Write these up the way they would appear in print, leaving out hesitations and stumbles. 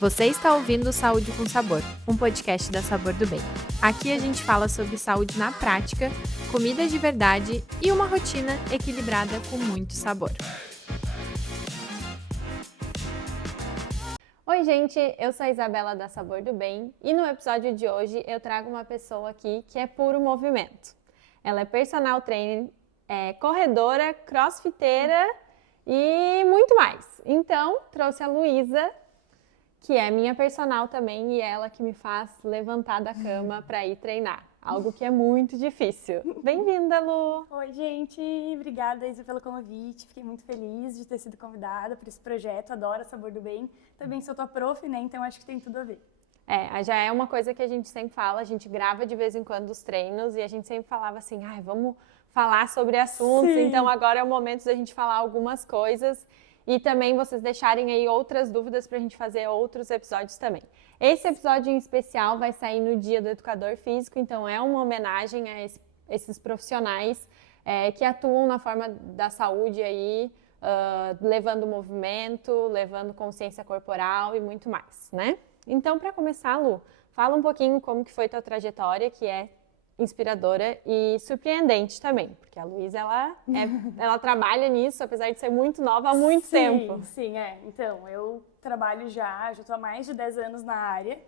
Você está ouvindo Saúde com Sabor, um podcast da Sabor do Bem. Aqui a gente fala sobre saúde na prática, comida de verdade e uma rotina equilibrada com muito sabor. Oi gente, eu sou a Isabela da Sabor do Bem e no episódio de hoje eu trago uma pessoa aqui que é puro movimento. Ela é personal trainer, corredora, crossfiteira e muito mais. Então, trouxe a Luísa, que é minha personal também, e ela que me faz levantar da cama para ir treinar. Algo que é muito difícil. Bem-vinda, Lu! Oi, gente! Obrigada, Isa, pelo convite. Fiquei muito feliz de ter sido convidada para esse projeto. Adoro a Sabor do Bem. Também sou tua prof, né? Então acho que tem tudo a ver. Já é uma coisa que a gente sempre fala, a gente grava de vez em quando os treinos e a gente sempre falava assim, vamos falar sobre assuntos, Sim. Então agora é o momento da gente falar algumas coisas e também vocês deixarem aí outras dúvidas pra gente fazer outros episódios também. Esse episódio em especial vai sair no Dia do Educador Físico, então é uma homenagem a esses profissionais que atuam na forma da saúde aí, levando movimento, levando consciência corporal e muito mais, né? Então, para começar, Lu, fala um pouquinho como que foi tua trajetória, que é inspiradora e surpreendente também, porque a Luísa, ela trabalha nisso, apesar de ser muito nova há muito tempo. Sim, Então, eu trabalho já estou há mais de 10 anos na área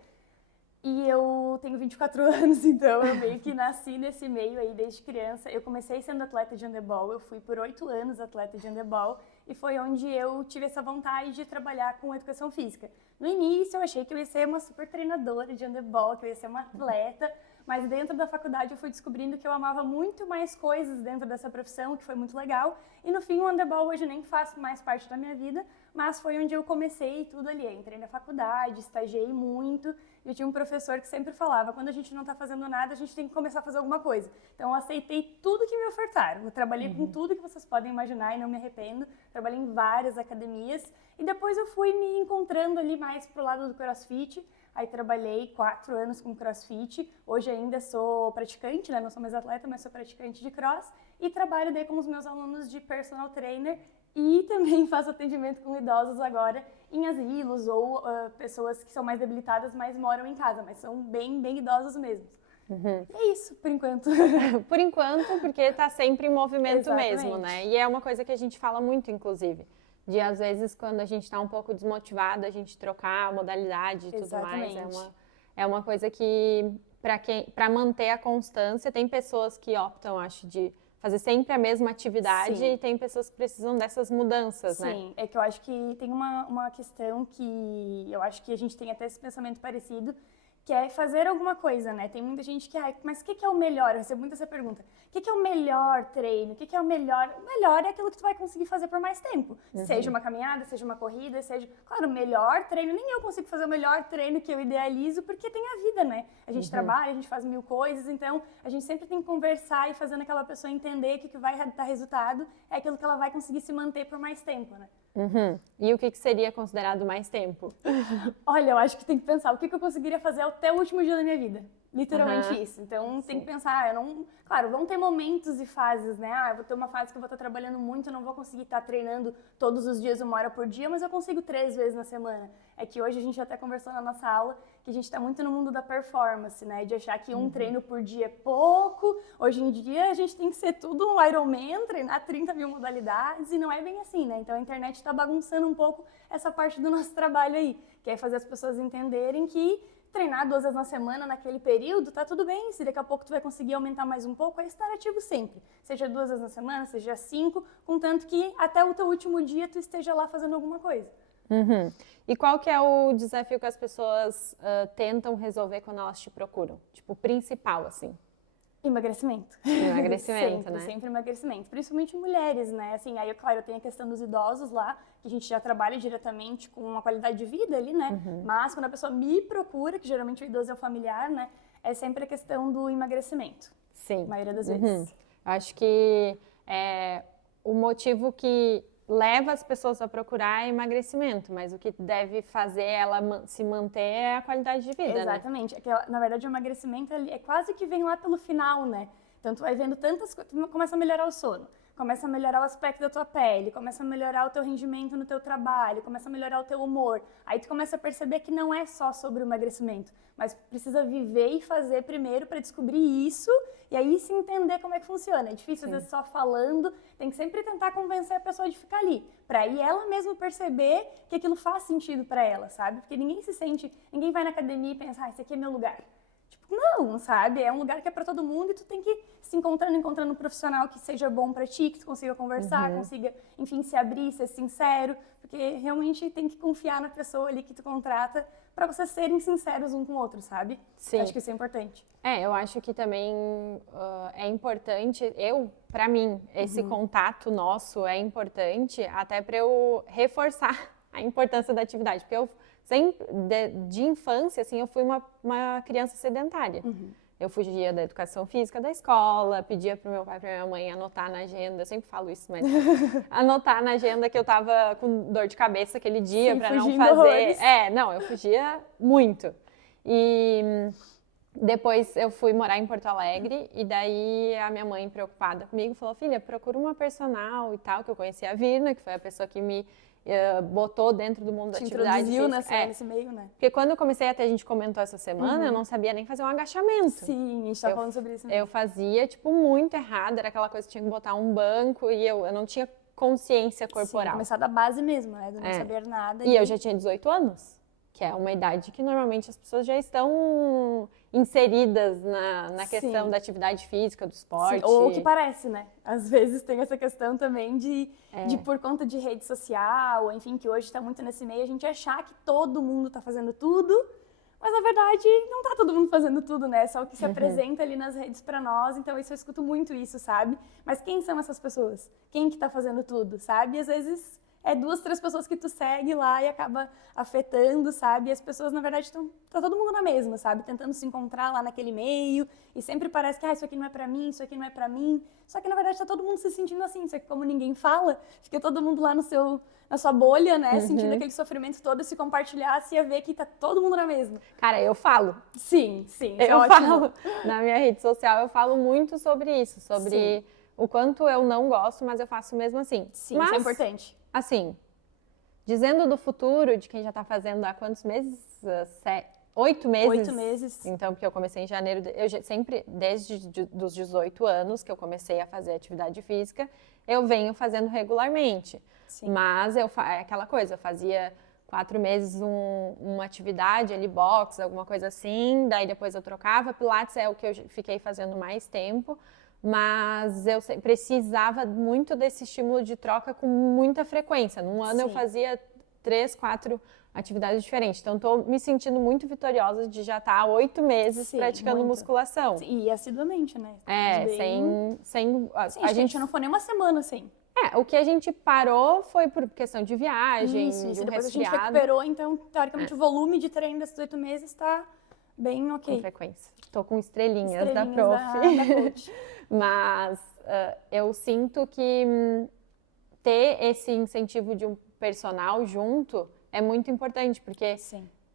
e eu tenho 24 anos, então eu meio que nasci nesse meio aí desde criança. Eu comecei sendo atleta de handebol, eu fui por 8 anos atleta de handebol e foi onde eu tive essa vontade de trabalhar com educação física. No início eu achei que eu ia ser uma super treinadora de handebol, que eu ia ser uma atleta, mas dentro da faculdade eu fui descobrindo que eu amava muito mais coisas dentro dessa profissão, que foi muito legal. E no fim o handebol hoje nem faz mais parte da minha vida, mas foi onde eu comecei tudo ali. Eu entrei na faculdade, estagiei muito, e eu tinha um professor que sempre falava, quando a gente não está fazendo nada, a gente tem que começar a fazer alguma coisa. Então eu aceitei tudo que me ofertaram. Eu trabalhei com tudo que vocês podem imaginar e não me arrependo. Trabalhei em várias academias e depois eu fui me encontrando ali mais pro lado do CrossFit. Aí trabalhei 4 anos com CrossFit, hoje ainda sou praticante, né? Não sou mais atleta, mas sou praticante de cross e trabalho daí com os meus alunos de personal trainer e também faço atendimento com idosos agora em asilos ou pessoas que são mais debilitadas, mas moram em casa, mas são bem idosos mesmo. E é isso, por enquanto. Por enquanto, porque tá sempre em movimento Exatamente. mesmo, né? E é uma coisa que a gente fala muito, inclusive. De, às vezes, quando a gente está um pouco desmotivado, a gente trocar a modalidade e tudo mais. É uma coisa que, para manter a constância, tem pessoas que optam, acho, de fazer sempre a mesma atividade. Sim. E tem pessoas que precisam dessas mudanças, né? Sim, é que eu acho que tem uma questão que eu acho que a gente tem até esse pensamento parecido, que é fazer alguma coisa, né? Tem muita gente que, mas o que é o melhor? Eu recebo muito essa pergunta. O que é o melhor treino? O que é o melhor? O melhor é aquilo que tu vai conseguir fazer por mais tempo. Seja uma caminhada, seja uma corrida, seja... Claro, o melhor treino, nem eu consigo fazer o melhor treino que eu idealizo, porque tem a vida, né? A gente trabalha, a gente faz 1000 coisas, então a gente sempre tem que conversar e fazendo aquela pessoa entender que o que vai dar resultado é aquilo que ela vai conseguir se manter por mais tempo, né? E o que seria considerado mais tempo? Olha, eu acho que tem que pensar o que eu conseguiria fazer até o último dia da minha vida. Literalmente isso. Então, tem que pensar, Claro, vão ter momentos e fases, né? Eu vou ter uma fase que eu vou estar trabalhando muito, eu não vou conseguir estar treinando todos os dias 1 hora por dia, mas eu consigo 3 vezes na semana. É que hoje a gente até conversou na nossa aula que a gente está muito no mundo da performance, né? De achar que um treino por dia é pouco. Hoje em dia a gente tem que ser tudo um Ironman, treinar 30 mil modalidades e não é bem assim, né? Então a internet está bagunçando um pouco essa parte do nosso trabalho aí, que é fazer as pessoas entenderem que treinar 2 vezes na semana naquele período, tá tudo bem. Se daqui a pouco tu vai conseguir aumentar mais um pouco, é estar ativo sempre. Seja 2 vezes na semana, seja 5, contanto que até o teu último dia tu esteja lá fazendo alguma coisa. E qual que é o desafio que as pessoas tentam resolver quando elas te procuram? Tipo, o principal, assim. Emagrecimento. Emagrecimento, né? Sempre emagrecimento. Principalmente mulheres, né? Assim, aí, claro, eu tenho a questão dos idosos lá, que a gente já trabalha diretamente com a qualidade de vida ali, né? Mas quando a pessoa me procura, que geralmente o idoso é o familiar, né? É sempre a questão do emagrecimento. Sim. A maioria das vezes. Acho que o motivo que leva as pessoas a procurar emagrecimento, mas o que deve fazer ela se manter é a qualidade de vida, Exatamente. É que, na verdade, o emagrecimento é quase que vem lá pelo final, né? Então, tu vai vendo tantas coisas, tu começa a melhorar o sono. começa a melhorar o aspecto da tua pele, começa a melhorar o teu rendimento no teu trabalho, começa a melhorar o teu humor. Aí tu começa a perceber que não é só sobre o emagrecimento, mas precisa viver e fazer primeiro para descobrir isso e aí se entender como é que funciona. É difícil, às vezes, só falando, tem que sempre tentar convencer a pessoa de ficar ali, para aí ela mesma perceber que aquilo faz sentido para ela, sabe? Porque ninguém vai na academia e pensa, esse aqui é meu lugar. Não, sabe? É um lugar que é pra todo mundo e tu tem que se encontrando um profissional que seja bom pra ti, que tu consiga conversar, consiga, enfim, se abrir, ser sincero, porque realmente tem que confiar na pessoa ali que tu contrata pra vocês serem sinceros um com o outro, sabe? Sim. Acho que isso é importante. Eu acho que também é importante, pra mim, esse contato nosso é importante até pra eu reforçar a importância da atividade, porque eu sempre, de infância, assim, eu fui uma criança sedentária. Eu fugia da educação física da escola, pedia pro meu pai e pra minha mãe anotar na agenda, eu sempre falo isso, mas anotar na agenda que eu tava com dor de cabeça aquele dia para não fazer. Horrores. Eu fugia muito. E depois eu fui morar em Porto Alegre e daí a minha mãe, preocupada comigo, falou: filha, procura uma personal e tal, que eu conheci a Virna, que foi a pessoa que me botou dentro do mundo da atividade física. Nesse meio, né? Porque quando eu comecei, até a gente comentou essa semana, eu não sabia nem fazer um agachamento. Sim, a gente tá falando sobre isso. Eu fazia, muito errado, era aquela coisa que tinha que botar um banco e eu não tinha consciência corporal. Sim, começar da base mesmo, né? De não saber nada. E eu já tinha 18 anos, que é uma idade que normalmente as pessoas já estão inseridas na questão da atividade física, do esporte. Sim, ou o que parece, né? Às vezes tem essa questão também de por conta de rede social, ou enfim, que hoje está muito nesse meio, a gente achar que todo mundo está fazendo tudo, mas na verdade não tá todo mundo fazendo tudo, né? Só o que se apresenta ali nas redes para nós, então isso eu escuto muito isso, sabe? Mas quem são essas pessoas? Quem que tá fazendo tudo, sabe? E às vezes é 2, 3 pessoas que tu segue lá e acaba afetando, sabe? E as pessoas, na verdade, tá todo mundo na mesma, sabe? Tentando se encontrar lá naquele meio e sempre parece que, isso aqui não é pra mim, isso aqui não é pra mim. Só que, na verdade, tá todo mundo se sentindo assim, só que como ninguém fala, fica todo mundo lá na sua bolha, né? Sentindo aquele sofrimento todo, se compartilhasse, ia ver que tá todo mundo na mesma. Cara, eu falo. Sim. Eu falo. Na minha rede social, eu falo muito sobre isso, sobre o quanto eu não gosto, mas eu faço mesmo assim. Sim, mas, isso é importante. Assim, dizendo do futuro, de quem já tá fazendo há quantos meses? 8 meses. 8 meses. Então, porque eu comecei em janeiro, eu sempre, desde os 18 anos que eu comecei a fazer atividade física, eu venho fazendo regularmente. Sim. Mas é aquela coisa, eu fazia 4 meses uma atividade ali, box, alguma coisa assim, daí depois eu trocava. Pilates é o que eu fiquei fazendo mais tempo. Mas eu precisava muito desse estímulo de troca com muita frequência. Num ano eu fazia 3, 4 atividades diferentes. Então, estou me sentindo muito vitoriosa de já estar há 8 meses praticando musculação. Sim, e assiduamente, né? A gente não foi nem uma semana sem. O que a gente parou foi por questão de viagem, Isso. de um Depois resfriado. A gente recuperou, então, teoricamente, o volume de treino desses 8 meses está bem ok. Com frequência. Estou com estrelinhas da prof. Da coach. Mas eu sinto que ter esse incentivo de um personal junto é muito importante, porque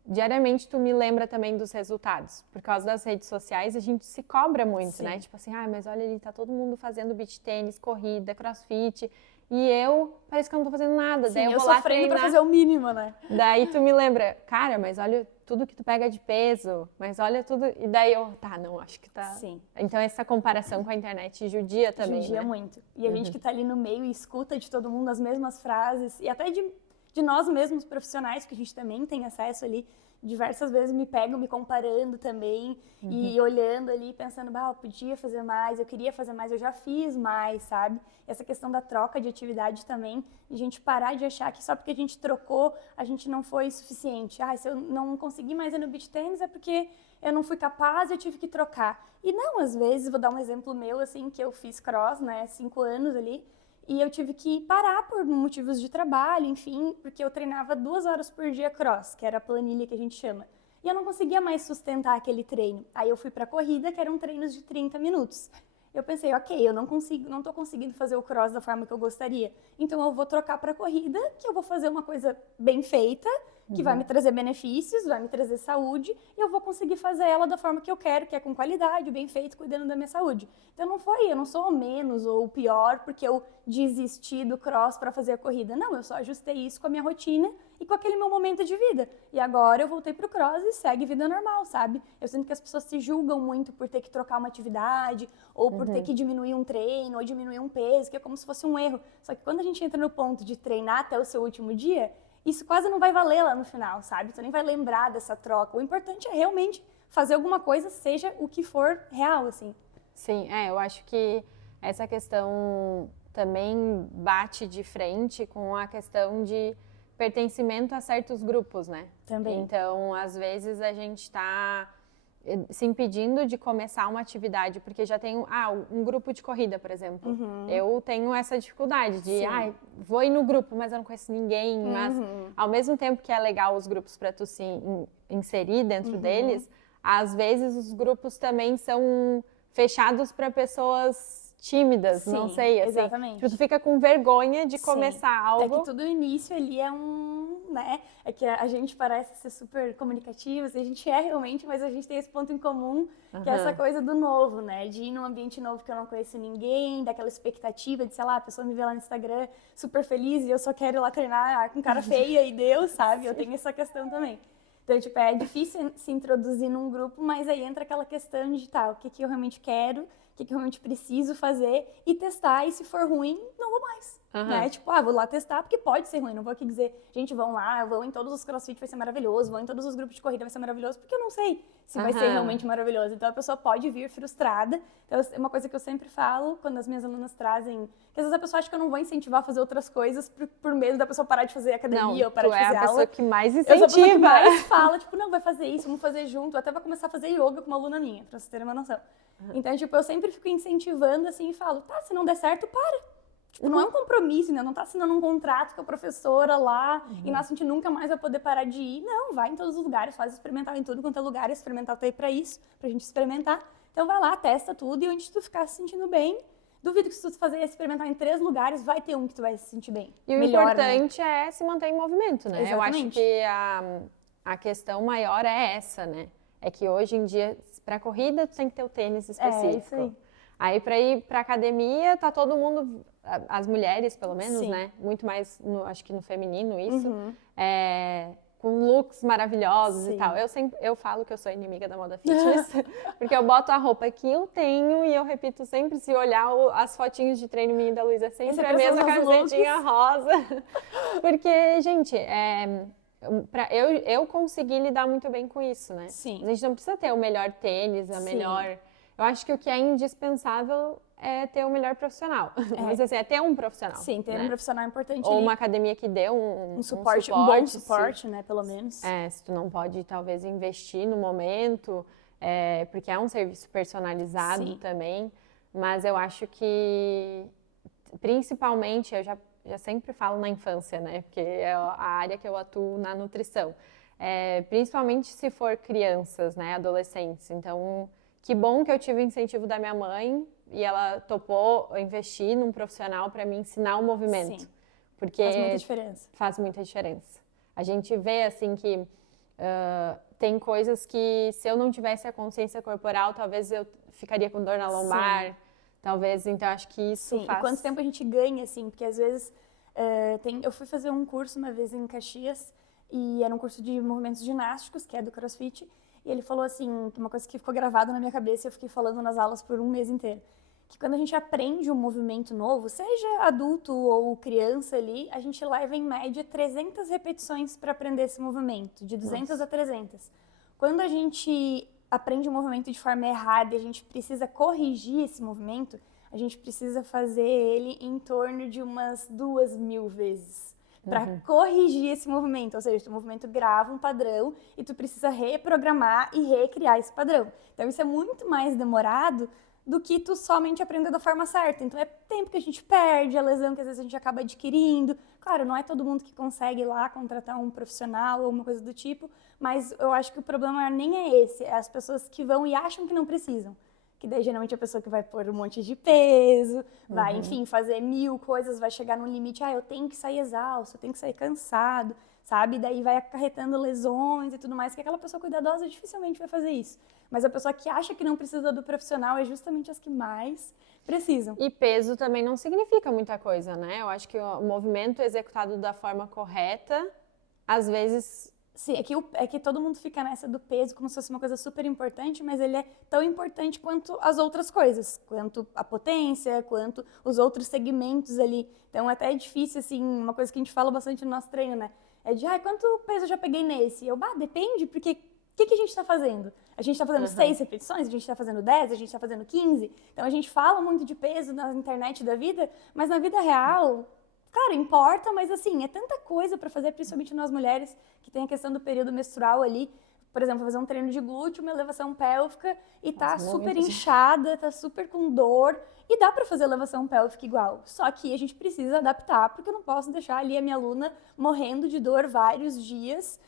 diariamente tu me lembra também dos resultados. Por causa das redes sociais, a gente se cobra muito, né? Tipo assim, mas olha ali, tá todo mundo fazendo beach tênis, corrida, crossfit, e eu parece que eu não tô fazendo nada. Sim, daí eu vou lá lá treinar pra fazer o mínimo, né? Daí tu me lembra, cara, mas olha tudo que tu pega de peso, mas olha tudo. E daí eu, não, acho que tá. Sim. Então essa comparação com a internet judia também. Judia né? muito. E a gente que tá ali no meio e escuta de todo mundo as mesmas frases, e até de nós mesmos profissionais, que a gente também tem acesso ali, diversas vezes me pego me comparando também e olhando ali, pensando, eu podia fazer mais, eu queria fazer mais, eu já fiz mais, sabe? Essa questão da troca de atividade também, de a gente parar de achar que só porque a gente trocou, a gente não foi suficiente. Se eu não consegui mais ir no beach tennis é porque eu não fui capaz, eu tive que trocar. E não, às vezes, vou dar um exemplo meu, assim, que eu fiz cross, né, 5 anos ali, e eu tive que parar por motivos de trabalho, enfim, porque eu treinava 2 horas por dia cross, que era a planilha que a gente chama. E eu não conseguia mais sustentar aquele treino. Aí eu fui pra corrida, que eram treinos de 30 minutos. Eu pensei, eu não tô conseguindo fazer o cross da forma que eu gostaria. Então eu vou trocar pra corrida, que eu vou fazer uma coisa bem feita, que vai me trazer benefícios, vai me trazer saúde, e eu vou conseguir fazer ela da forma que eu quero, que é com qualidade, bem feito, cuidando da minha saúde. Então eu não sou o menos ou o pior porque eu desisti do cross para fazer a corrida. Não, eu só ajustei isso com a minha rotina e com aquele meu momento de vida. E agora eu voltei pro cross e segue vida normal, sabe? Eu sinto que as pessoas se julgam muito por ter que trocar uma atividade, ou por ter que diminuir um treino, ou diminuir um peso, que é como se fosse um erro. Só que quando a gente entra no ponto de treinar até o seu último dia, isso quase não vai valer lá no final, sabe? Tu nem vai lembrar dessa troca. O importante é realmente fazer alguma coisa, seja o que for real, assim. Sim, eu acho que essa questão também bate de frente com a questão de pertencimento a certos grupos, né? Também. Então, às vezes a gente está se impedindo de começar uma atividade, porque já tem um grupo de corrida, por exemplo. Eu tenho essa dificuldade de, vou ir no grupo, mas eu não conheço ninguém, mas ao mesmo tempo que é legal os grupos para tu se inserir dentro deles, às vezes os grupos também são fechados para pessoas tímidas, não sei, assim. Exatamente. Tipo, tu fica com vergonha de começar algo. É que tudo no início ali é né? É que a gente parece ser super comunicativos, a gente é realmente, mas a gente tem esse ponto em comum, que é essa coisa do novo, né? De ir num ambiente novo que eu não conheço ninguém, daquela expectativa de, sei lá, a pessoa me vê lá no Instagram super feliz e eu só quero ir lá treinar com cara feia e Deus, sabe? Eu tenho essa questão também. Então, tipo, é difícil se introduzir num grupo, mas aí entra aquela questão de, o que eu realmente quero, o que eu realmente preciso fazer e testar, e se for ruim, não vou mais, né? Tipo, vou lá testar, porque pode ser ruim, não vou aqui dizer, gente, vão lá, vão em todos os crossfit, vai ser maravilhoso, vão em todos os grupos de corrida, vai ser maravilhoso, porque eu não sei se vai ser realmente maravilhoso. Então, a pessoa pode vir frustrada. Então, é uma coisa que eu sempre falo, quando as minhas alunas trazem, que às vezes a pessoa acha que eu não vou incentivar a fazer outras coisas por medo da pessoa parar de fazer academia ou parar de fazer aula. Tu é a pessoa que mais incentiva. Eu sou a pessoa que mais fala, tipo, não, vai fazer isso, vamos fazer junto. Eu até vou começar a fazer yoga com uma aluna minha, pra vocês terem uma noção. Então, tipo, eu sempre fico incentivando, assim, e falo, se não der certo, para. Tipo, não é um compromisso, né? Não tá assinando um contrato com a professora lá e na gente nunca mais vai poder parar de ir. Não, vai em todos os lugares, faz experimental em tudo quanto é lugar. Experimental tá aí pra isso, pra gente experimentar. Então, vai lá, testa tudo e onde tu ficar se sentindo bem, duvido que se tu fazer experimental em 3 lugares, vai ter um que tu vai se sentir bem. E o importante é se manter em movimento, né? Exatamente. Eu acho que a questão maior é essa, né? É que hoje em dia, pra corrida, tu tem que ter o tênis específico. Isso aí. Aí pra ir pra academia, tá todo mundo, as mulheres pelo menos, né? Muito mais, acho que no feminino isso, com looks maravilhosos e tal. Eu falo que eu sou inimiga da moda fitness, porque eu boto a roupa que eu tenho e eu repito sempre, se olhar as fotinhos de treino minha e da Luísa, sempre a mesma camisetinha rosa. Porque, gente, eu consegui lidar muito bem com isso, né? Sim. A gente não precisa ter o melhor tênis, melhor... Eu acho que o que é indispensável é ter o melhor profissional. Mas assim, é ter um profissional. Sim, ter um profissional é importante. Ou uma academia que dê um suporte, um bom suporte, né, pelo menos. Se tu não pode, talvez, investir no momento, porque é um serviço personalizado também. Mas eu acho que, principalmente, eu já sempre falo na infância, né? Porque é a área que eu atuo na nutrição. Principalmente se for crianças, né, adolescentes. Então... Que bom que eu tive o incentivo da minha mãe e ela topou investir num profissional para me ensinar o movimento. Sim, porque faz muita diferença. Faz muita diferença. A gente vê, assim, que tem coisas que se eu não tivesse a consciência corporal, talvez eu ficaria com dor na lombar. Sim. Talvez, então, acho que isso faz... E quanto tempo a gente ganha, assim, porque às vezes... eu fui fazer um curso uma vez em Caxias e era um curso de movimentos ginásticos, que é do CrossFit. E ele falou assim, uma coisa que ficou gravada na minha cabeça e eu fiquei falando nas aulas por um mês inteiro. Que quando a gente aprende um movimento novo, seja adulto ou criança ali, a gente leva em média 300 repetições para aprender esse movimento, de 200 a 300. Quando a gente aprende um movimento de forma errada e a gente precisa corrigir esse movimento, a gente precisa fazer ele em torno de umas 2.000 vezes. Para corrigir esse movimento, ou seja, o movimento grava um padrão e tu precisa reprogramar e recriar esse padrão. Então isso é muito mais demorado do que tu somente aprender da forma certa. Então é tempo que a gente perde, a lesão que às vezes a gente acaba adquirindo. Claro, não é todo mundo que consegue ir lá contratar um profissional ou uma coisa do tipo, mas eu acho que o problema nem é esse, é as pessoas que vão e acham que não precisam. Que daí geralmente é a pessoa que vai pôr um monte de peso, vai, enfim, fazer 1000 coisas, vai chegar num limite, eu tenho que sair exausto, eu tenho que sair cansado. sabe? Daí vai acarretando lesões e tudo mais, que aquela pessoa cuidadosa dificilmente vai fazer isso. Mas a pessoa que acha que não precisa do profissional é justamente as que mais precisam. E peso também não significa muita coisa, né? Eu acho que o movimento executado da forma correta, às vezes... Sim, é que todo mundo fica nessa do peso como se fosse uma coisa super importante, mas ele é tão importante quanto as outras coisas, quanto a potência, quanto os outros segmentos ali. Então até é difícil, assim, uma coisa que a gente fala bastante no nosso treino, né? É de, quanto peso eu já peguei nesse? Depende, porque o que a gente está fazendo? A gente está fazendo 6 repetições, a gente está fazendo 10, a gente está fazendo 15. Então a gente fala muito de peso na internet da vida, mas na vida real, claro, importa, mas assim, é tanta coisa para fazer, principalmente nós mulheres, que tem a questão do período menstrual ali. Por exemplo, fazer um treino de glúteo, uma elevação pélvica e tá super inchada, tá super com dor. E dá para fazer elevação pélvica igual. Só que a gente precisa adaptar, porque eu não posso deixar ali a minha aluna morrendo de dor vários dias,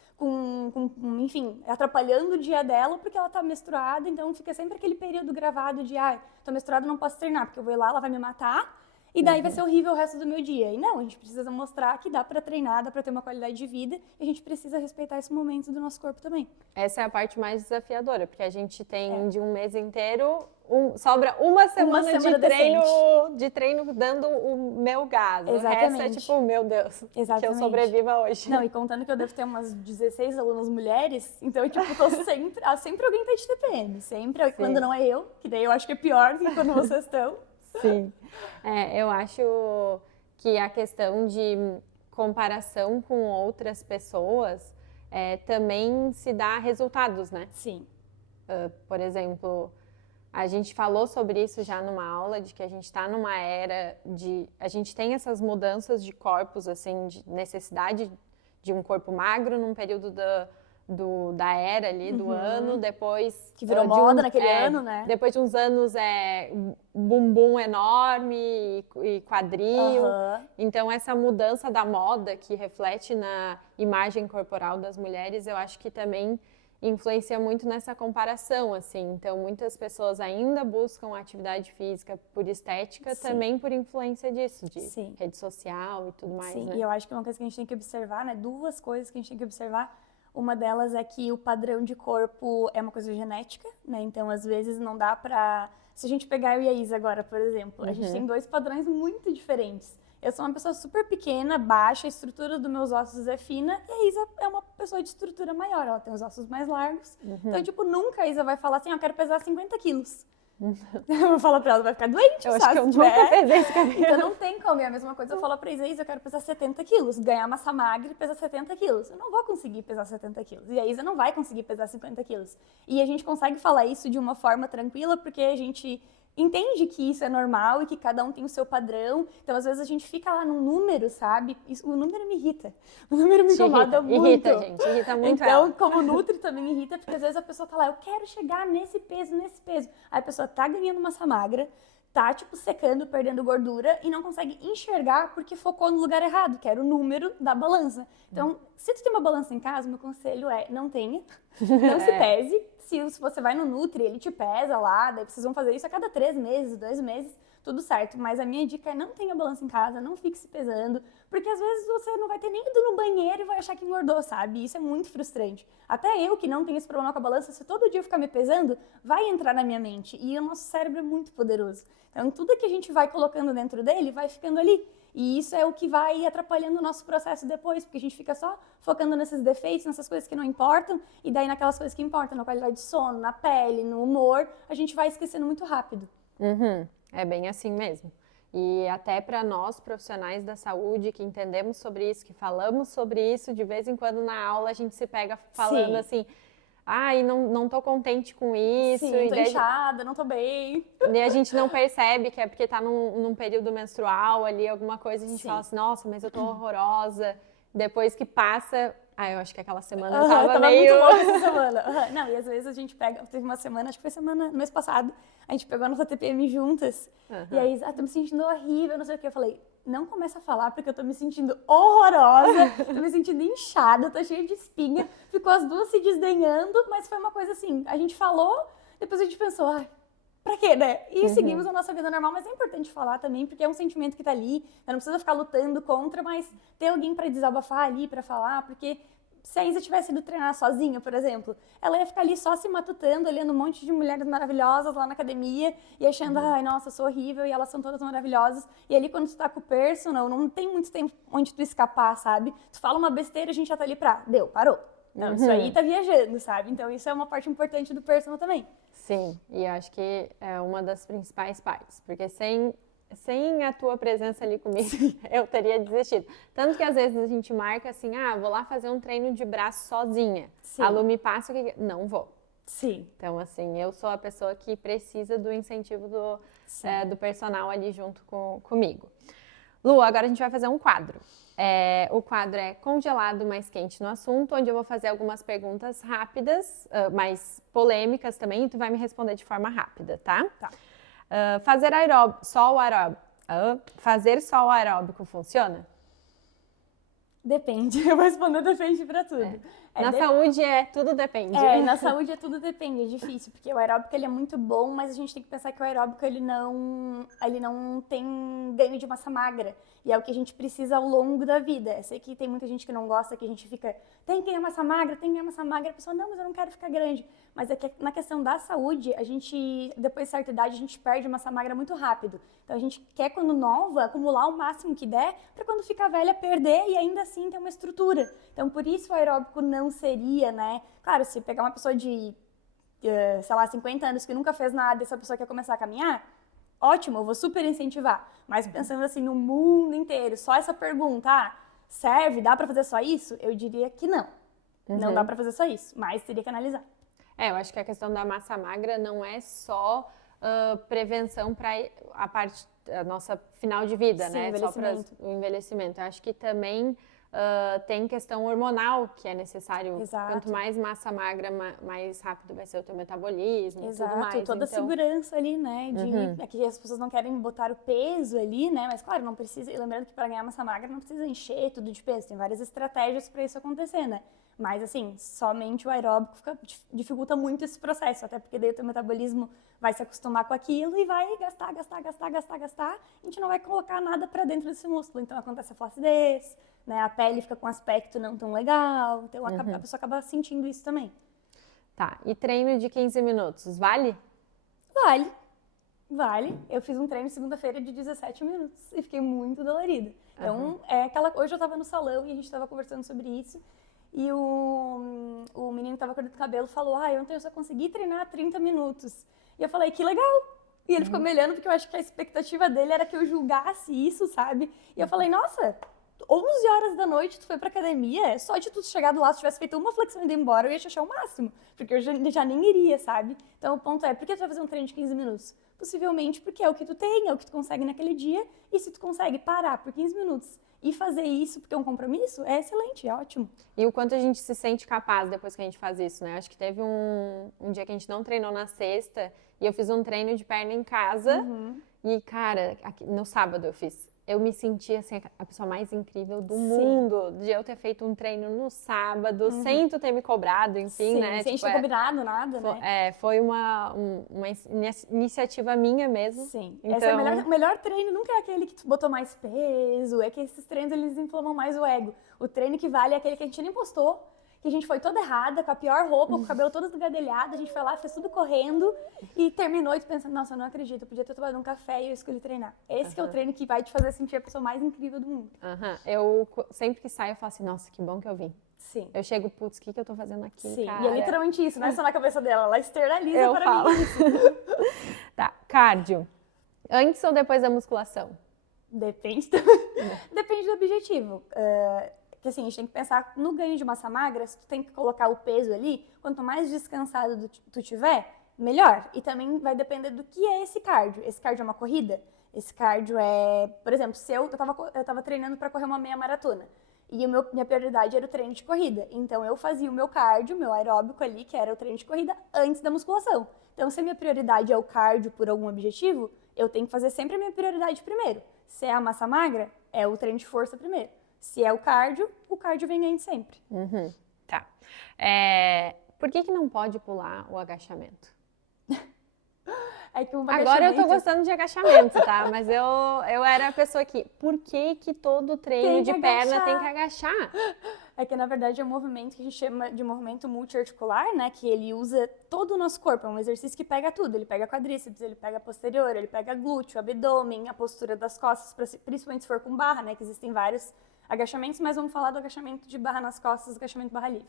enfim, atrapalhando o dia dela, porque ela tá menstruada. Então fica sempre aquele período gravado de, tô menstruada, não posso treinar, porque eu vou ir lá, ela vai me matar. E daí vai ser horrível o resto do meu dia. E não, a gente precisa mostrar que dá pra treinar, dá pra ter uma qualidade de vida, e a gente precisa respeitar esse momento do nosso corpo também. Essa é a parte mais desafiadora, porque a gente tem de um mês inteiro, sobra uma semana de treino dando o meu gás. Exatamente. O resto é tipo, meu Deus, exatamente, que eu sobreviva hoje. Não, e contando que eu devo ter umas 16 alunas mulheres, então, tipo, sempre alguém tá de TPM. Sempre, quando não é eu, que daí eu acho que é pior do que quando vocês estão. Sim. Eu acho que a questão de comparação com outras pessoas também se dá resultados, né? Sim. Por exemplo, a gente falou sobre isso já numa aula, de que a gente está numa era de... A gente tem essas mudanças de corpos, assim, de necessidade de um corpo magro num período da era ali, do ano, depois... Que virou moda naquele ano, né? Depois de uns anos bumbum enorme e quadril. Então, essa mudança da moda que reflete na imagem corporal das mulheres, eu acho que também influencia muito nessa comparação, assim. Então, muitas pessoas ainda buscam atividade física por estética, também por influência disso, de rede social e tudo mais, né? E eu acho que uma coisa que a gente tem que observar, né? 2 coisas que a gente tem que observar. Uma delas é que o padrão de corpo é uma coisa genética, né? Então, às vezes, não dá pra... Se a gente pegar eu e a Isa agora, por exemplo, a gente tem 2 padrões muito diferentes. Eu sou uma pessoa super pequena, baixa, a estrutura dos meus ossos é fina, e a Isa é uma pessoa de estrutura maior, ela tem os ossos mais largos. Então, tipo, nunca a Isa vai falar assim, eu quero pesar 50 quilos. Eu vou falar pra ela, vai ficar doente, eu sabe? Acho que eu nunca pesei esse cabelo. Então não tem como. E a mesma coisa eu falo pra Isa, eu quero pesar 70 quilos. Ganhar massa magra e pesar 70 quilos. Eu não vou conseguir pesar 70 quilos. E a Isa não vai conseguir pesar 50 quilos. E a gente consegue falar isso de uma forma tranquila, porque a gente entende que isso é normal e que cada um tem o seu padrão. Então, às vezes, a gente fica lá num número, sabe? O número me irrita. O número me incomoda muito. Irrita, gente. Irrita muito então, ela. como nutri também irrita, porque às vezes a pessoa tá lá, eu quero chegar nesse peso. Aí a pessoa tá ganhando massa magra, tá, tipo, secando, perdendo gordura e não consegue enxergar porque focou no lugar errado, que era o número da balança. Então, se tu tem uma balança em casa, meu conselho é não tenha, não se pese. Se você vai no Nutri, ele te pesa lá, daí vocês vão fazer isso a cada 3 meses, 2 meses, tudo certo. Mas a minha dica é não tenha balança em casa, não fique se pesando, porque às vezes você não vai ter nem ido no banheiro e vai achar que engordou, sabe? Isso é muito frustrante. Até eu, que não tenho esse problema com a balança, se todo dia eu ficar me pesando, vai entrar na minha mente. E o nosso cérebro é muito poderoso. Então, tudo que a gente vai colocando dentro dele vai ficando ali. E isso é o que vai atrapalhando o nosso processo depois, porque a gente fica só focando nesses defeitos, nessas coisas que não importam, e daí naquelas coisas que importam, na qualidade de sono, na pele, no humor, a gente vai esquecendo muito rápido. É bem assim mesmo. E até para nós, profissionais da saúde, que entendemos sobre isso, que falamos sobre isso, de vez em quando na aula a gente se pega falando assim... e não tô contente com isso. Sim, tô inchada, não tô bem. E a gente não percebe que é porque tá num período menstrual ali, alguma coisa, a gente fala assim, nossa, mas eu tô horrorosa. Depois que passa, eu acho que aquela semana eu tava meio... muito louca essa semana. Não, e às vezes a gente teve uma semana, acho que foi no mês passado, a gente pegou a nossa TPM juntas. E aí, tô me sentindo horrível, não sei o que. Eu falei, não começa a falar porque eu tô me sentindo horrorosa, tô me sentindo inchada, tô cheia de espinha. Ficou as duas se desdenhando, mas foi uma coisa assim, a gente falou, depois a gente pensou, pra quê, né? E seguimos a nossa vida normal, mas é importante falar também, porque é um sentimento que tá ali, né? Não precisa ficar lutando contra, mas ter alguém pra desabafar ali, pra falar, porque se a Isa tivesse ido treinar sozinha, por exemplo, ela ia ficar ali só se matutando, olhando um monte de mulheres maravilhosas lá na academia e achando, ai, nossa, eu sou horrível e elas são todas maravilhosas. E ali quando tu tá com o personal, não tem muito tempo onde tu escapar, sabe? Tu fala uma besteira, a gente já tá ali deu, parou. Então, isso aí tá viajando, sabe? Então, isso é uma parte importante do personal também. Sim, e acho que é uma das principais partes, porque sem a tua presença ali comigo, eu teria desistido. Tanto que às vezes a gente marca assim, vou lá fazer um treino de braço sozinha. Sim. A Lu me passa o que... Não vou. Sim. Então, assim, eu sou a pessoa que precisa do incentivo do personal ali junto comigo. Lu, agora a gente vai fazer um quadro. O quadro é Congelado Mais Quente no Assunto, onde eu vou fazer algumas perguntas rápidas, mais polêmicas também, e tu vai me responder de forma rápida, tá? Tá. Fazer só o aeróbico funciona? Depende. Eu vou responder depende pra tudo. Na saúde tudo depende. Na saúde tudo depende, é difícil, porque o aeróbico ele é muito bom, mas a gente tem que pensar que o aeróbico ele não tem ganho de massa magra, e é o que a gente precisa ao longo da vida. Eu sei que tem muita gente que não gosta, que a gente fica, tem que ganhar massa magra, a pessoa, não, mas eu não quero ficar grande. Mas é que na questão da saúde, a gente, depois de certa idade, a gente perde massa magra muito rápido. Então a gente quer, quando nova, acumular o máximo que der, para quando ficar velha, perder e ainda assim ter uma estrutura. Então por isso o aeróbico não seria, né? Claro, se pegar uma pessoa de, sei lá, 50 anos que nunca fez nada e essa pessoa quer começar a caminhar, ótimo, eu vou super incentivar. Mas pensando assim no mundo inteiro, só essa pergunta, serve, dá pra fazer só isso? Eu diria que não. Não dá pra fazer só isso, mas teria que analisar. Eu acho que a questão da massa magra não é só prevenção para a nossa final de vida, Sim, né? envelhecimento. Só para o envelhecimento. Eu acho que também tem questão hormonal que é necessário. Exato. Quanto mais massa magra, mais rápido vai ser o teu metabolismo. Exato, tudo mais. Toda a segurança ali, né? É que as pessoas não querem botar o peso ali, né? Mas claro, não precisa. E lembrando que para ganhar massa magra não precisa encher tudo de peso. Tem várias estratégias para isso acontecer, né? Mas assim, somente o aeróbico dificulta muito esse processo, até porque daí o teu metabolismo vai se acostumar com aquilo e vai gastar. A gente não vai colocar nada para dentro desse músculo. Então acontece a flacidez, né? A pele fica com um aspecto não tão legal. Então a pessoa acaba sentindo isso também. Tá, e treino de 15 minutos, vale? Vale. Eu fiz um treino segunda-feira de 17 minutos e fiquei muito dolorida. Então, hoje eu tava no salão e a gente tava conversando sobre isso. E o menino que tava cortando o cabelo falou, ontem eu só consegui treinar 30 minutos. E eu falei, que legal! E ele ficou me olhando porque eu acho que a expectativa dele era que eu julgasse isso, sabe? E eu falei, nossa, 11 horas da noite tu foi pra academia, só de tu chegar do lado, se tivesse feito uma flexão e ido embora, eu ia te achar o máximo. Porque eu já nem iria, sabe? Então o ponto é, por que tu vai fazer um treino de 15 minutos? Possivelmente porque é o que tu tem, é o que tu consegue naquele dia. E se tu consegue parar por 15 minutos e fazer isso porque é um compromisso, é excelente, é ótimo. E o quanto a gente se sente capaz depois que a gente faz isso, né? Acho que teve um dia que a gente não treinou na sexta e eu fiz um treino de perna em casa. E, cara, no sábado eu fiz. Eu me senti, assim, a pessoa mais incrível do mundo de eu ter feito um treino no sábado, sem tu ter me cobrado, enfim, né? Sem ter combinado nada, né? Foi uma iniciativa minha mesmo. Sim. Então... Esse é o melhor treino, nunca é aquele que tu botou mais peso, é que esses treinos, eles inflamam mais o ego. O treino que vale é aquele que a gente nem postou, que a gente foi toda errada, com a pior roupa, com o cabelo todo desgadelhado, a gente foi lá, fez tudo correndo e terminou e tu pensando, nossa, eu não acredito, eu podia ter tomado um café e eu escolhi treinar. Esse que é o treino que vai te fazer sentir a pessoa mais incrível do mundo. Eu sempre que saio, eu falo assim, nossa, que bom que eu vim. Sim. Eu chego, putz, o que eu tô fazendo aqui, Sim, cara? e é literalmente isso, não é só na cabeça dela, ela externaliza para mim. Tá, cardio. Antes ou depois da musculação? Depende do objetivo. Porque assim, a gente tem que pensar no ganho de massa magra, se tu tem que colocar o peso ali, quanto mais descansado tu tiver, melhor. E também vai depender do que é esse cardio. Esse cardio é uma corrida? Esse cardio é, por exemplo, se eu tava treinando para correr uma meia maratona. E minha prioridade era o treino de corrida. Então eu fazia o meu cardio, meu aeróbico ali, que era o treino de corrida, antes da musculação. Então se a minha prioridade é o cardio por algum objetivo, eu tenho que fazer sempre a minha prioridade primeiro. Se é a massa magra, é o treino de força primeiro. Se é o cardio vem antes sempre. Tá. Por que não pode pular o agachamento? É que um Agora eu tô gostando de agachamento, tá? Mas eu era a pessoa que, por que que todo treino de perna tem que agachar? É que, na verdade, é um movimento que a gente chama de movimento multiarticular, né? Que ele usa todo o nosso corpo. É um exercício que pega tudo. Ele pega quadríceps, ele pega posterior, ele pega glúteo, abdômen, a postura das costas, principalmente se for com barra, né? Que existem vários agachamentos, mas vamos falar do agachamento de barra nas costas, agachamento barra livre.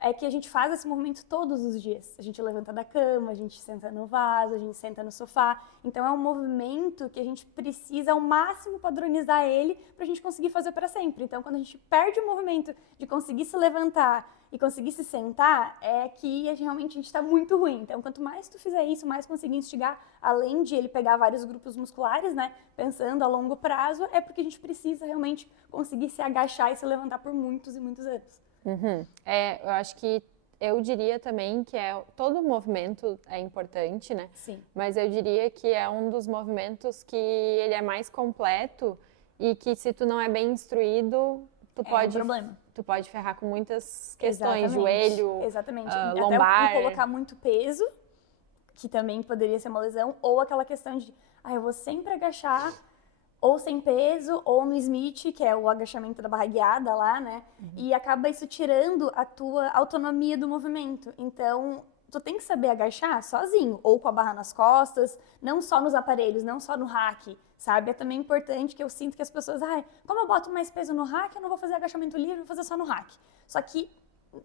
É que a gente faz esse movimento todos os dias. A gente levanta da cama, a gente senta no vaso, a gente senta no sofá. Então é um movimento que a gente precisa ao máximo padronizar ele para a gente conseguir fazer para sempre. Então quando a gente perde o movimento de conseguir se levantar e conseguir se sentar, é que realmente a gente está muito ruim. Então quanto mais tu fizer isso, mais conseguir instigar, além de ele pegar vários grupos musculares, né, pensando a longo prazo, é porque a gente precisa realmente conseguir se agachar e se levantar por muitos e muitos anos. Uhum. Eu acho que eu diria também que todo movimento é importante, né? Sim. Mas eu diria que é um dos movimentos que ele é mais completo e que se tu não é bem instruído, tu pode ferrar com muitas questões, joelho, lombar. Até colocar muito peso, que também poderia ser uma lesão, ou aquela questão de, eu vou sempre agachar ou sem peso, ou no Smith, que é o agachamento da barra guiada lá, né? Uhum. E acaba isso tirando a tua autonomia do movimento. Então, tu tem que saber agachar sozinho, ou com a barra nas costas, não só nos aparelhos, não só no rack, sabe? É também importante que eu sinto que as pessoas, como eu boto mais peso no rack, eu não vou fazer agachamento livre, vou fazer só no rack. Só que